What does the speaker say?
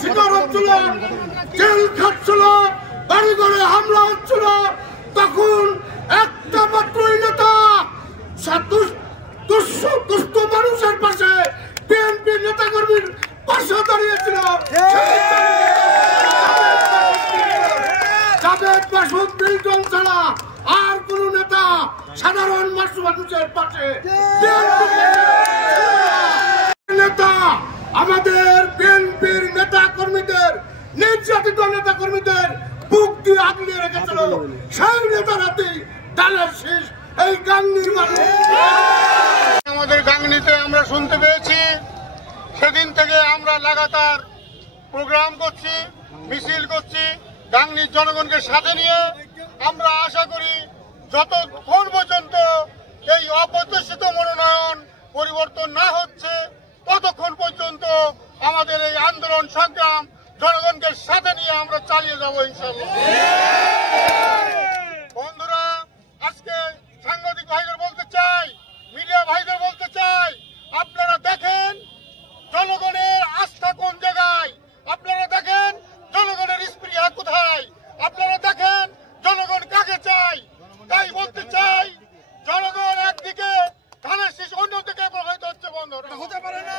শিকার হচ্ছিল, জেল খাচ্ছিল, বাড়ি ঘরে হামলা হচ্ছিল, তখন একটা মাত্রই নেতা দুষ্ট মানুষের পাশে, বিএনপি নেতা কর্মীর পাশে দাঁড়িয়েছিল। জাভেদ মাসুদ মিল্টন ছাড়া আর কোন নেতা সাধারণ মানুষের পাশে নেতা আমাদের বিএনপির নেতা কর্মীদের, নির্যাতিত নেতা কর্মীদের বুক দিয়ে আগলিয়ে রেখেছিল। সেই নেতারাতেই ডালের শেষ এই গাংনীর মানুষ। আমাদের গাংনীতে আমরা শুনতে পেয়েছি, সেদিন থেকে আমরা লাগাতার প্রোগ্রাম করছি, মিছিল করছি গাংনীর জনগণকে সাথে নিয়ে। আমরা আশা করি যতক্ষণ পর্যন্ত এই অপ্রত্যাশিত মনোনয়ন পরিবর্তন না হচ্ছে, ততক্ষণ পর্যন্ত আমাদের এই আন্দোলন সংগ্রাম জনগণকে সাথে নিয়ে আমরা চালিয়ে যাব ইনশাআল্লাহ। বন্ধুরা, আজকে সাংবাদিক ভাইদের বলতে চাই, মিডিয়া ভাইদের বলতে চাই, আপনারা দেখেন জনগণের আস্থা কোন জায়গায়, আপনারা দেখেন জনগণের স্পৃহা কোথায়, আপনারা দেখেন জনগণ কাকে চায়। তাই বলতে চাই, জনগণ একদিকে ধানের শীষ, অন্যদিকে প্রভাবিত হচ্ছে। বন্ধ হতে পারে না।